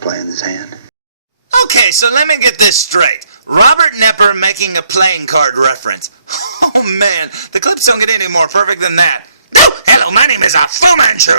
playing his hand. Okay, so let me get this straight. Robert Nepper making a playing card reference. Oh man, the clips don't get any more perfect than that. Oh, hello, my name is Fu Manchu.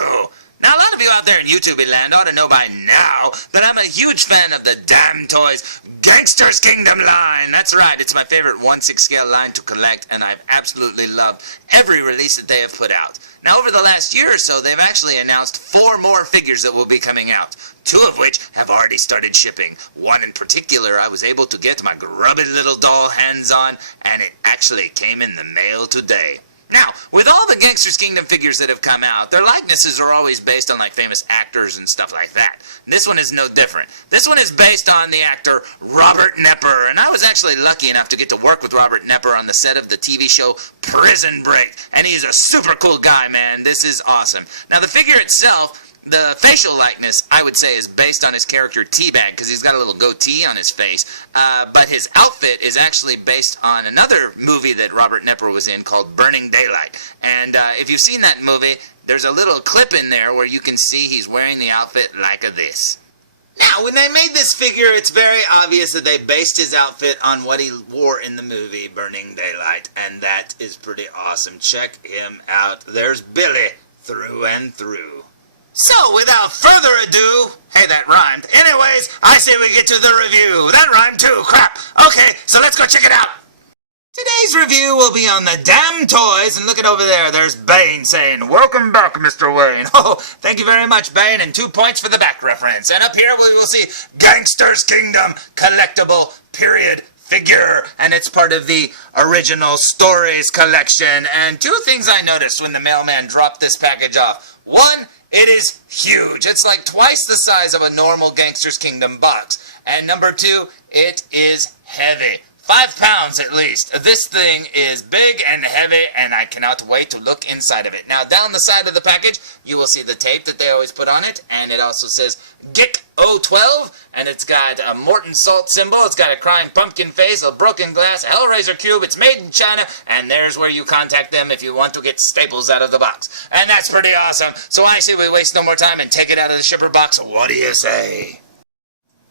Now, a lot of you out there in YouTube land ought to know by now that I'm a huge fan of the DamToys Gangsters Kingdom line. That's right, it's my favorite 1/6 scale line to collect, and I've absolutely loved every release that they have put out. Now, over the last year or so, they've actually announced 4 more figures that will be coming out, 2 of which have already started shipping. One in particular I was able to get my grubby little doll hands on, and it actually came in the mail today. Now, with all the Gangsters Kingdom figures that have come out, their likenesses are always based on like famous actors and stuff like that. And this one is no different. This one is based on the actor Robert Nepper, and I was actually lucky enough to get to work with Robert Nepper on the set of the TV show Prison Break, and he's a super cool guy, man. This is awesome. Now, the figure itself, the facial likeness, I would say, is based on his character Teabag, because he's got a little goatee on his face. But his outfit is actually based on another movie that Robert Nepper was in called Burning Daylight. And if you've seen that movie, there's a little clip in there where you can see he's wearing the outfit like this. Now, when they made this figure, it's very obvious that they based his outfit on what he wore in the movie Burning Daylight, and that is pretty awesome. Check him out. There's Billy through and through. So, without further ado, hey, that rhymed. Anyways, I say we get to the review. That rhymed too, crap. Okay, so let's go check it out. Today's review will be on the DamToys, and look at over there, there's Bane saying, "Welcome back, Mr. Wayne." Oh, thank you very much, Bane, and 2 points for the back reference. And up here we will see Gangsters Kingdom Collectible Period Figure, and it's part of the Original Stories collection. And 2 things I noticed when the mailman dropped this package off. 1, it is huge. It's like twice the size of a normal Gangsters Kingdom box. And number 2, it is heavy. 5 pounds at least. This thing is big and heavy, and I cannot wait to look inside of it. Now, down the side of the package, you will see the tape that they always put on it, and it also says GK012, and it's got a Morton salt symbol, it's got a crying pumpkin face, a broken glass, a Hellraiser cube, it's made in China, and there's where you contact them if you want to get staples out of the box. And that's pretty awesome. So I say we waste no more time and take it out of the shipper box. What do you say?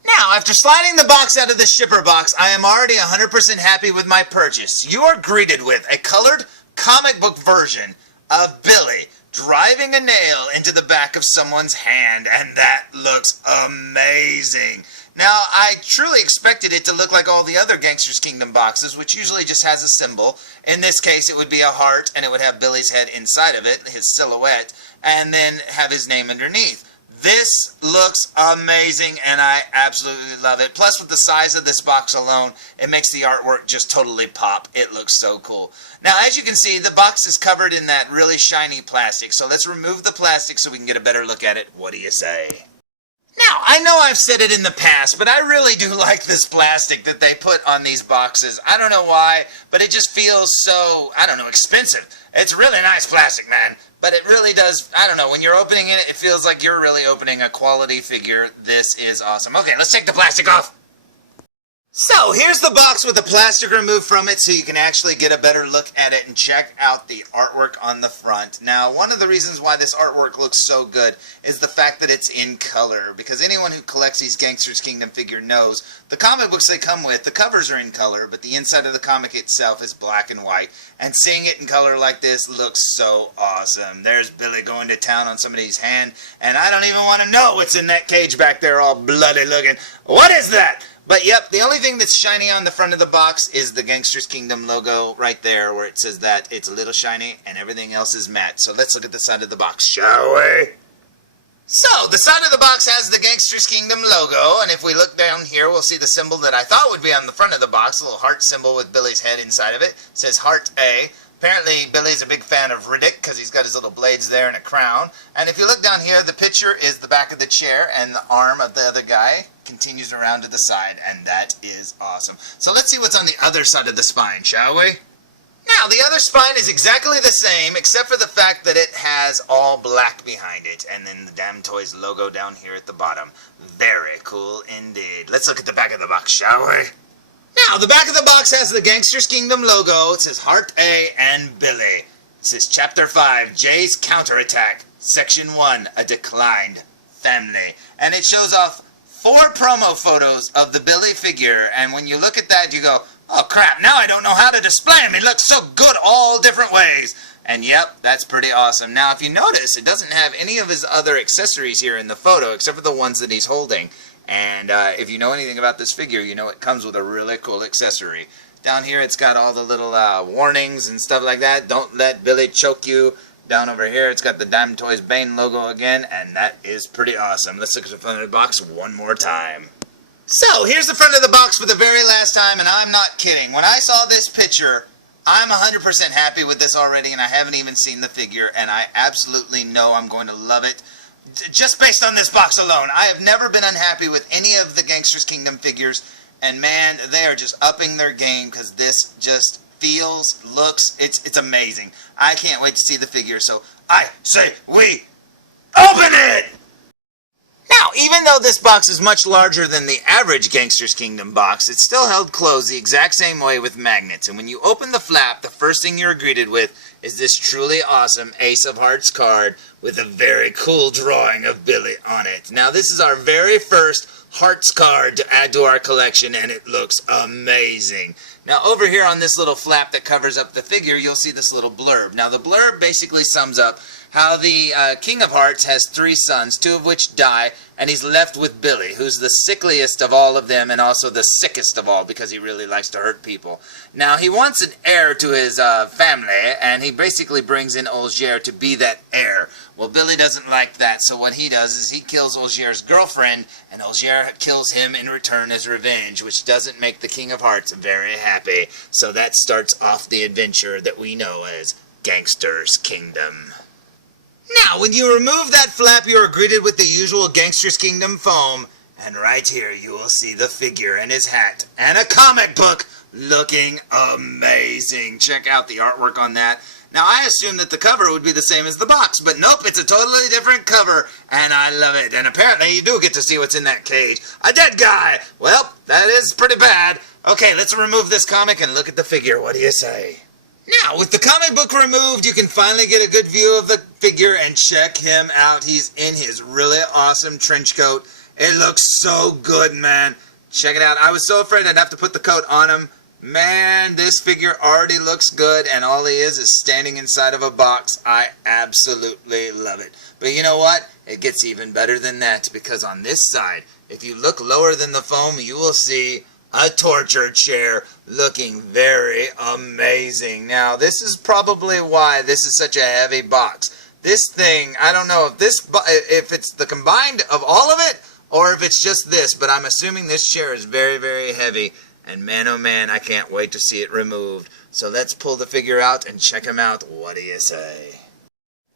Now, after sliding the box out of the shipper box, I am already 100% happy with my purchase. You are greeted with a colored comic book version of Billy driving a nail into the back of someone's hand, and that looks amazing. Now, I truly expected it to look like all the other Gangsters Kingdom boxes, which usually just has a symbol. In this case, it would be a heart, and it would have Billy's head inside of it, his silhouette, and then have his name underneath. This looks amazing, and I absolutely love it. Plus, with the size of this box alone, it makes the artwork just totally pop. It looks so cool. Now, as you can see, the box is covered in that really shiny plastic. So let's remove the plastic so we can get a better look at it. What do you say? Now, I know I've said it in the past, but I really do like this plastic that they put on these boxes. I don't know why, but it just feels so, I don't know, expensive. It's really nice plastic, man. But it really does, I don't know, when you're opening it, it feels like you're really opening a quality figure. This is awesome. Okay, let's take the plastic off. So, here's the box with the plastic removed from it so you can actually get a better look at it and check out the artwork on the front. Now, one of the reasons why this artwork looks so good is the fact that it's in color, because anyone who collects these Gangsters Kingdom figure knows the comic books they come with, the covers are in color, but the inside of the comic itself is black and white, and seeing it in color like this looks so awesome. There's Billy going to town on somebody's hand, and I don't even want to know what's in that cage back there all bloody looking. What is that? But yep, the only thing that's shiny on the front of the box is the Gangsters Kingdom logo right there where it says that it's a little shiny and everything else is matte. So let's look at the side of the box, shall we? So, the side of the box has the Gangsters Kingdom logo, and if we look down here, we'll see the symbol that I thought would be on the front of the box, a little heart symbol with Billy's head inside of it. It says Heart A. Apparently, Billy's a big fan of Riddick because he's got his little blades there and a crown. And if you look down here, the picture is the back of the chair, and the arm of the other guy continues around to the side, and that is awesome. So let's see what's on the other side of the spine, shall we? Now, the other spine is exactly the same, except for the fact that it has all black behind it, and then the DamToys logo down here at the bottom. Very cool indeed. Let's look at the back of the box, shall we? Now, the back of the box has the Gangsters Kingdom logo. It says Heart A and Billy. It says Chapter 5, Jay's Counterattack, Section 1, A Declined Family. And it shows off 4 promo photos of the Billy figure, and when you look at that, you go, oh crap, now I don't know how to display him. He looks so good all different ways. And yep, that's pretty awesome. Now, if you notice, it doesn't have any of his other accessories here in the photo, except for the ones that he's holding. And if you know anything about this figure, you know it comes with a really cool accessory. Down here, it's got all the little warnings and stuff like that. Don't let Billy choke you. Down over here, it's got the DamToys Bane logo again, and that is pretty awesome. Let's look at the front of the box one more time. So, here's the front of the box for the very last time, and I'm not kidding. When I saw this picture, I'm 100% happy with this already, and I haven't even seen the figure, and I absolutely know I'm going to love it. Just based on this box alone. I have never been unhappy with any of the Gangsters Kingdom figures, and man, they are just upping their game, because this just feels, looks, it's amazing. I can't wait to see the figure, so I say we open it! Now, even though this box is much larger than the average Gangsters Kingdom box, it's still held closed the exact same way with magnets, and when you open the flap, the first thing you're greeted with is this truly awesome Ace of Hearts card with a very cool drawing of Billy on it. Now, this is our very first Hearts card to add to our collection, and it looks amazing. Now, over here on this little flap that covers up the figure, you'll see this little blurb. Now, the blurb basically sums up how the King of Hearts has 3 sons, 2 of which die, and he's left with Billy, who's the sickliest of all of them and also the sickest of all because he really likes to hurt people. Now, he wants an heir to his family, and he basically brings in Olgier to be that heir. Well, Billy doesn't like that, so what he does is he kills Olgier's girlfriend, and Olgier kills him in return as revenge, which doesn't make the King of Hearts very happy. So that starts off the adventure that we know as Gangsters Kingdom. Now, when you remove that flap, you are greeted with the usual Gangsters Kingdom foam, and right here you will see the figure and his hat, and a comic book looking amazing. Check out the artwork on that. Now, I assumed that the cover would be the same as the box, but nope, it's a totally different cover, and I love it. And apparently you do get to see what's in that cage. A dead guy! Well, that is pretty bad. Okay, let's remove this comic and look at the figure. What do you say? Now, with the comic book removed, you can finally get a good view of the figure and check him out. He's in his really awesome trench coat. It looks so good, man. Check it out. I was so afraid I'd have to put the coat on him. Man, this figure already looks good, and all he is standing inside of a box. I absolutely love it. But you know what? It gets even better than that, because on this side, if you look lower than the foam, you will see a torture chair looking very amazing. Now, this is probably why this is such a heavy box. This thing, I don't know if it's the combined of all of it or if it's just this, but I'm assuming this chair is very, very heavy. And man, oh man, I can't wait to see it removed. So let's pull the figure out and check him out. What do you say?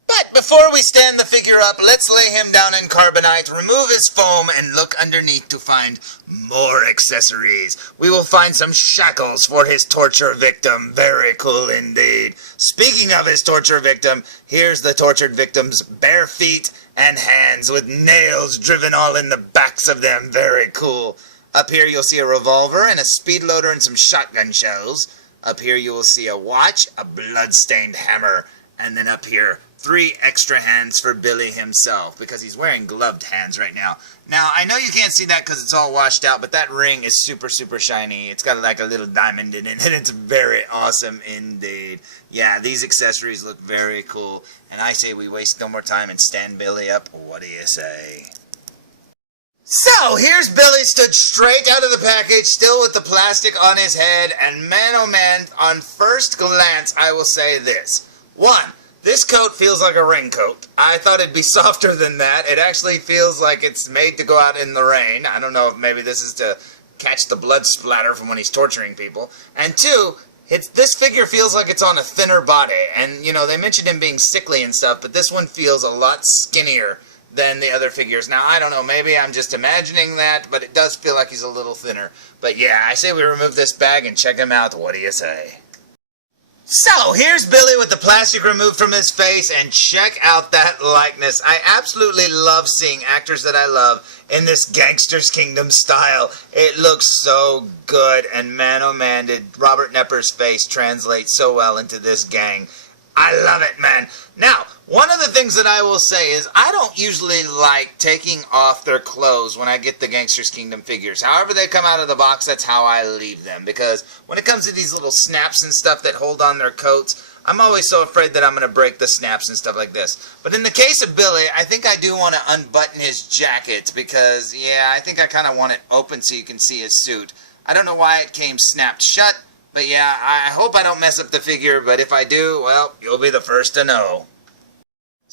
But before we stand the figure up, let's lay him down in carbonite, remove his foam, and look underneath to find more accessories. We will find some shackles for his torture victim. Very cool indeed. Speaking of his torture victim, here's the tortured victim's bare feet and hands with nails driven all in the backs of them. Very cool. Up here you'll see a revolver and a speed loader and some shotgun shells. Up here you will see a watch, a blood-stained hammer, and then up here 3 extra hands for Billy himself, because he's wearing gloved hands right now. Now, I know you can't see that because it's all washed out, but that ring is super, super shiny. It's got like a little diamond in it, and it's very awesome indeed. Yeah, these accessories look very cool, and I say we waste no more time and stand Billy up. What do you say? So, here's Billy stood straight out of the package, still with the plastic on his head, and man oh man, on first glance, I will say this. 1. This coat feels like a raincoat. I thought it'd be softer than that. It actually feels like it's made to go out in the rain. I don't know if maybe this is to catch the blood splatter from when he's torturing people. And 2, this figure feels like it's on a thinner body. And, you know, they mentioned him being sickly and stuff, but this one feels a lot skinnier than the other figures. Now, I don't know, maybe I'm just imagining that, but it does feel like he's a little thinner. But yeah, I say we remove this bag and check him out. What do you say? So, here's Billy with the plastic removed from his face, and check out that likeness. I absolutely love seeing actors that I love in this Gangsters Kingdom style. It looks so good, and man oh man, did Robert Nepper's face translate so well into this gang. I love it, man. Now, One of the things that I will say is I don't usually like taking off their clothes when I get the Gangsters Kingdom figures. However they come out of the box, that's how I leave them. Because when it comes to these little snaps and stuff that hold on their coats, I'm always so afraid that I'm going to break the snaps and stuff like this. But in the case of Billy, I think I do want to unbutton his jacket because, yeah, I think I kind of want it open so you can see his suit. I don't know why it came snapped shut, but yeah, I hope I don't mess up the figure, but if I do, well, you'll be the first to know.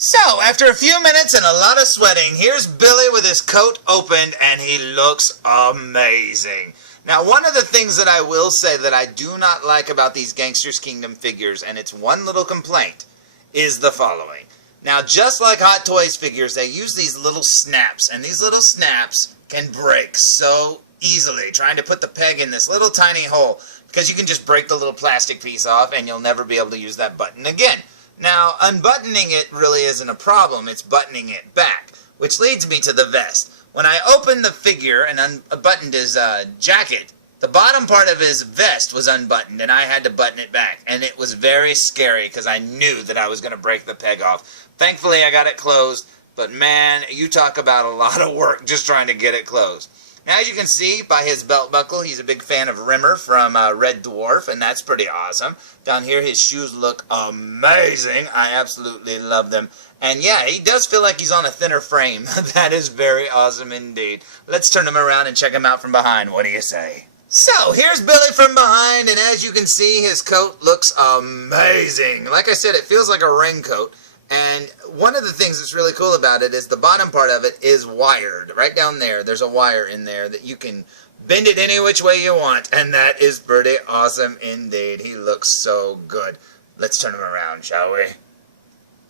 So, after a few minutes and a lot of sweating, here's Billy with his coat opened, and he looks amazing. Now, one of the things that I will say that I do not like about these Gangsters Kingdom figures, and it's one little complaint, is the following. Now, just like Hot Toys figures, they use these little snaps, and these little snaps can break so easily, trying to put the peg in this little tiny hole, because you can just break the little plastic piece off, and you'll never be able to use that button again. Now, unbuttoning it really isn't a problem, it's buttoning it back, which leads me to the vest. When I opened the figure and unbuttoned his jacket, the bottom part of his vest was unbuttoned, and I had to button it back. And it was very scary because I knew that I was going to break the peg off. Thankfully, I got it closed, but man, you talk about a lot of work just trying to get it closed. Now, as you can see by his belt buckle, he's a big fan of Rimmer from Red Dwarf, and that's pretty awesome. Down here, his shoes look amazing. I absolutely love them. And yeah, he does feel like he's on a thinner frame. That is very awesome indeed. Let's turn him around and check him out from behind. What do you say? So, here's Billy from behind, and as you can see, his coat looks amazing. Like I said, it feels like a raincoat. And one of the things that's really cool about it is the bottom part of it is wired. Right down there, there's a wire in there that you can bend it any which way you want. And that is pretty awesome indeed. He looks so good. Let's turn him around, shall we?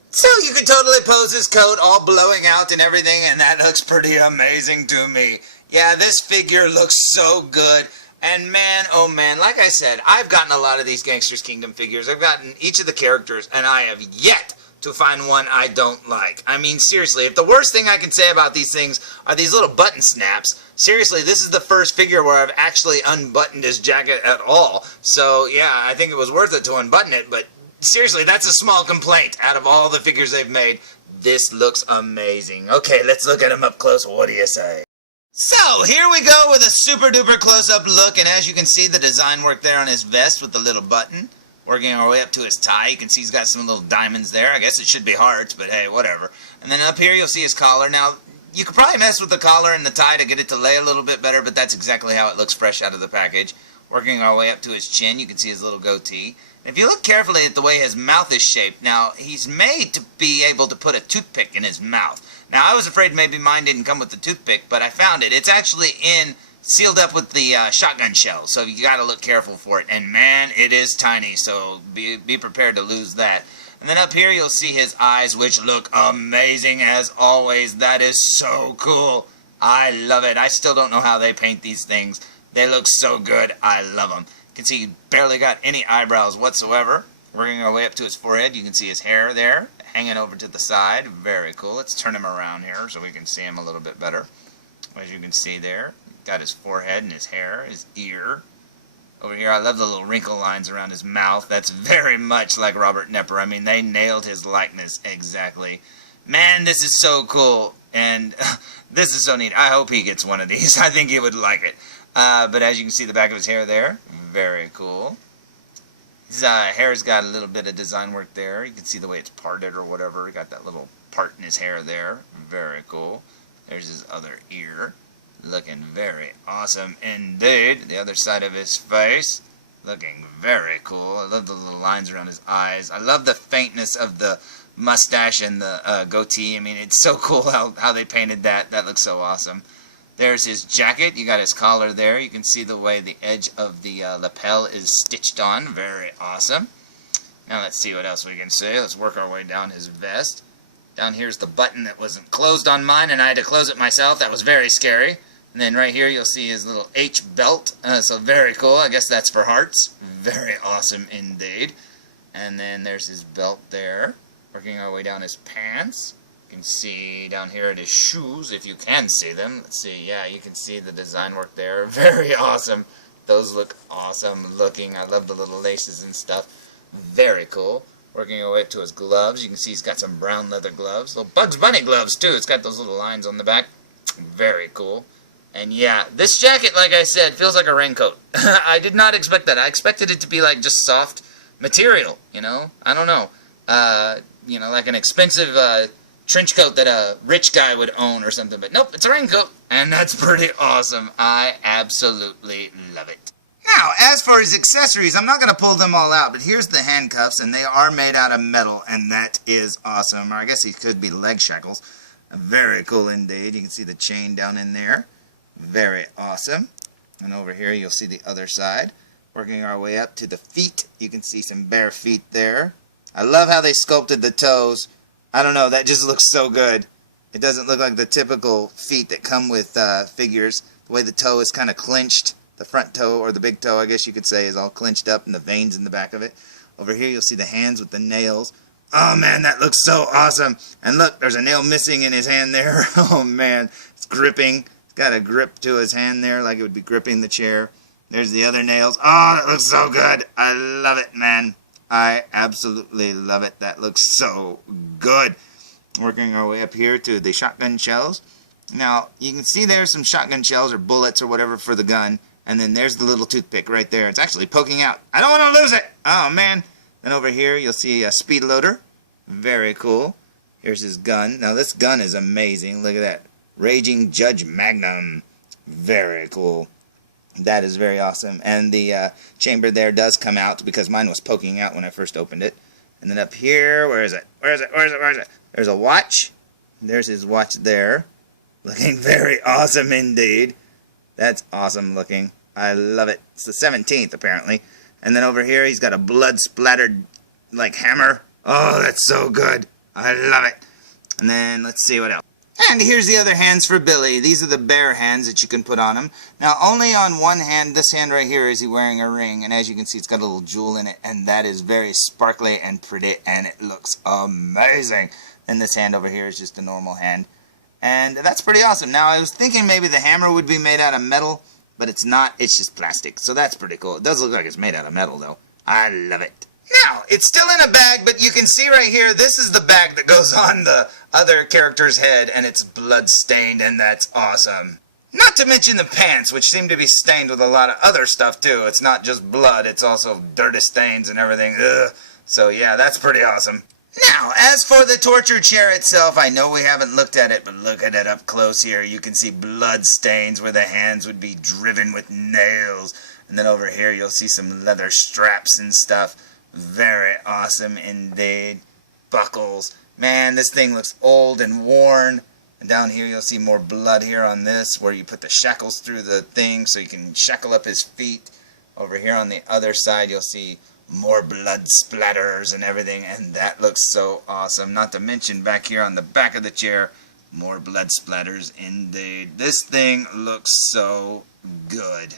So you can totally pose his coat all blowing out and everything, and that looks pretty amazing to me. Yeah, this figure looks so good. And man, oh man, like I said, I've gotten a lot of these Gangsters Kingdom figures. I've gotten each of the characters, and I have yet to find one I don't like. I mean, seriously, if the worst thing I can say about these things are these little button snaps, seriously, this is the first figure where I've actually unbuttoned his jacket at all. So, yeah, I think it was worth it to unbutton it, but seriously, that's a small complaint out of all the figures they've made. This looks amazing. Okay, let's look at him up close. What do you say? So, here we go with a super duper close-up look, and as you can see, the design work there on his vest with the little button. Working our way up to his tie, you can see he's got some little diamonds there. I guess it should be hearts, but hey, whatever. And then up here you'll see his collar. Now, you could probably mess with the collar and the tie to get it to lay a little bit better, but that's exactly how it looks fresh out of the package. Working our way up to his chin, you can see his little goatee. And if you look carefully at the way his mouth is shaped, now, he's made to be able to put a toothpick in his mouth. Now, I was afraid maybe mine didn't come with the toothpick, but I found it. It's actually sealed up with the shotgun shell, so you got to look careful for it. And man, it is tiny, so be prepared to lose that. And then up here you'll see his eyes, which look amazing as always. That is so cool. I love it. I still don't know how they paint these things. They look so good. I love them. You can see he barely got any eyebrows whatsoever. Working our way up to his forehead, you can see his hair there hanging over to the side. Very cool. Let's turn him around here so we can see him a little bit better. As you can see there, got his forehead and his hair, his ear. Over here, I love the little wrinkle lines around his mouth. That's very much like Robert Nepper. I mean, they nailed his likeness exactly. Man, this is so cool. And this is so neat. I hope he gets one of these. I think he would like it. But as you can see the back of his hair there, very cool. His hair's got a little bit of design work there. You can see the way it's parted or whatever. He got that little part in his hair there. Very cool. There's his other ear. Looking very awesome indeed. The other side of his face. Looking very cool. I love the little lines around his eyes. I love the faintness of the mustache and the goatee. I mean, it's so cool how they painted that. That looks so awesome. There's his jacket. You got his collar there. You can see the way the edge of the lapel is stitched on. Very awesome. Now let's see what else we can see. Let's work our way down his vest. Down here's the button that wasn't closed on mine, and I had to close it myself. That was very scary. And then right here you'll see his little H belt. So very cool. I guess that's for hearts. Very awesome indeed. And then there's his belt there. Working our way down his pants. You can see down here at his shoes, if you can see them. Let's see, yeah, you can see the design work there. Very awesome. Those look awesome looking. I love the little laces and stuff. Very cool. Working our way up to his gloves. You can see he's got some brown leather gloves. Little Bugs Bunny gloves, too. It's got those little lines on the back. Very cool. And yeah, this jacket, like I said, feels like a raincoat. I did not expect that. I expected it to be like just soft material, you know? I don't know. You know, like an expensive trench coat that a rich guy would own or something. But nope, it's a raincoat. And that's pretty awesome. I absolutely love it. Now, as for his accessories, I'm not going to pull them all out, but here's the handcuffs, and they are made out of metal, and that is awesome. Or I guess these could be leg shackles. Very cool indeed. You can see the chain down in there. Very awesome. And over here, you'll see the other side. Working our way up to the feet, you can see some bare feet there. I love how they sculpted the toes. I don't know, that just looks so good. It doesn't look like the typical feet that come with figures. The way the toe is kind of clenched. The front toe, or the big toe, I guess you could say, is all clenched up, and the veins in the back of it. Over here, you'll see the hands with the nails. Oh, man, that looks so awesome. And look, there's a nail missing in his hand there. Oh, man, it's gripping. It's got a grip to his hand there, like it would be gripping the chair. There's the other nails. Oh, that looks so good. I love it, man. I absolutely love it. That looks so good. Working our way up here to the shotgun shells. Now, you can see there's some shotgun shells or bullets or whatever for the gun. And then there's the little toothpick right there. It's actually poking out. I don't want to lose it. Oh, man. Then over here, you'll see a speed loader. Very cool. Here's his gun. Now, this gun is amazing. Look at that. Raging Judge Magnum. Very cool. That is very awesome. And the chamber there does come out because mine was poking out when I first opened it. And then up here, where is it? Where is it? Where is it? Where is it? There's a watch. There's his watch there. Looking very awesome indeed. That's awesome looking. I love it. It's the 17th, apparently. And then over here, he's got a blood-splattered, like, hammer. Oh, that's so good. I love it. And then, let's see what else. And here's the other hands for Billy. These are the bare hands that you can put on him. Now, only on one hand, this hand right here, is he wearing a ring. And as you can see, it's got a little jewel in it. And that is very sparkly and pretty. And it looks amazing. And this hand over here is just a normal hand. And that's pretty awesome. Now, I was thinking maybe the hammer would be made out of metal. But it's not. It's just plastic. So that's pretty cool. It does look like it's made out of metal, though. I love it. Now, it's still in a bag, but you can see right here, this is the bag that goes on the other character's head, and it's blood-stained, and that's awesome. Not to mention the pants, which seem to be stained with a lot of other stuff, too. It's not just blood. It's also dirty stains and everything. Ugh. So, yeah, that's pretty awesome. Now, as for the torture chair itself, I know we haven't looked at it, but look at it up close here. You can see blood stains where the hands would be driven with nails. And then over here, you'll see some leather straps and stuff. Very awesome indeed. Buckles. Man, this thing looks old and worn. And down here, you'll see more blood here on this, where you put the shackles through the thing so you can shackle up his feet. Over here on the other side, you'll see more blood splatters and everything, and that looks so awesome. Not to mention back here on the back of the chair, more blood splatters indeed. This thing looks so good.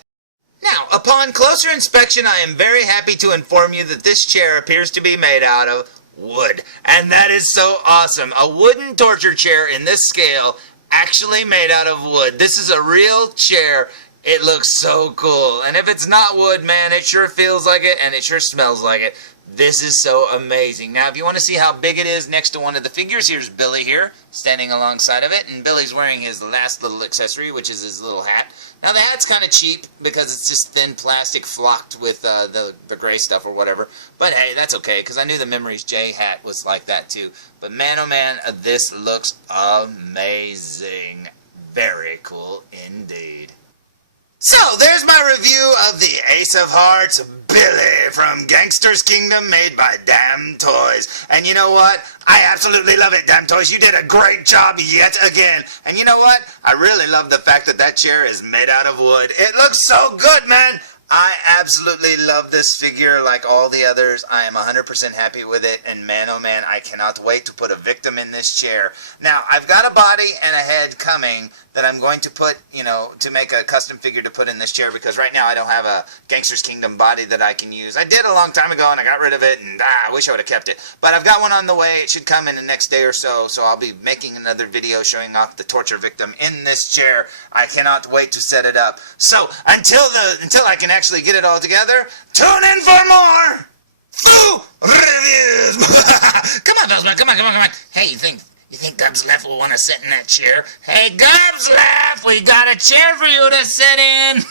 Now, upon closer inspection, I am very happy to inform you that this chair appears to be made out of wood. And that is so awesome. A wooden torture chair in this scale, actually made out of wood. This is a real chair. It looks so cool. And if it's not wood, man, it sure feels like it, and it sure smells like it. This is so amazing. Now, if you want to see how big it is next to one of the figures, here's Billy here, standing alongside of it. And Billy's wearing his last little accessory, which is his little hat. Now, the hat's kind of cheap because it's just thin plastic flocked with the gray stuff or whatever. But hey, that's okay, because I knew the Memories J hat was like that too. But man, oh man, this looks amazing. Very cool indeed. So, there's my review of the Ace of Hearts Billy from Gangsters Kingdom, made by DamToys. And you know what? I absolutely love it, DamToys. You did a great job yet again. And you know what? I really love the fact that that chair is made out of wood. It looks so good, man. I absolutely love this figure like all the others. I am 100% happy with it, and man, oh man, I cannot wait to put a victim in this chair. Now, I've got a body and a head coming that I'm going to put, you know, to make a custom figure to put in this chair, because right now I don't have a Gangsters Kingdom body that I can use. I did a long time ago, and I got rid of it, and I wish I would have kept it. But I've got one on the way. It should come in the next day or so, so I'll be making another video showing off the torture victim in this chair. I cannot wait to set it up. So, until I can actually get it all together, tune in for more! Full reviews. Come on, felzbug. Come on. Hey, you think Gubzlef will want to sit in that chair? Hey, Gubzlef, we got a chair for you to sit in.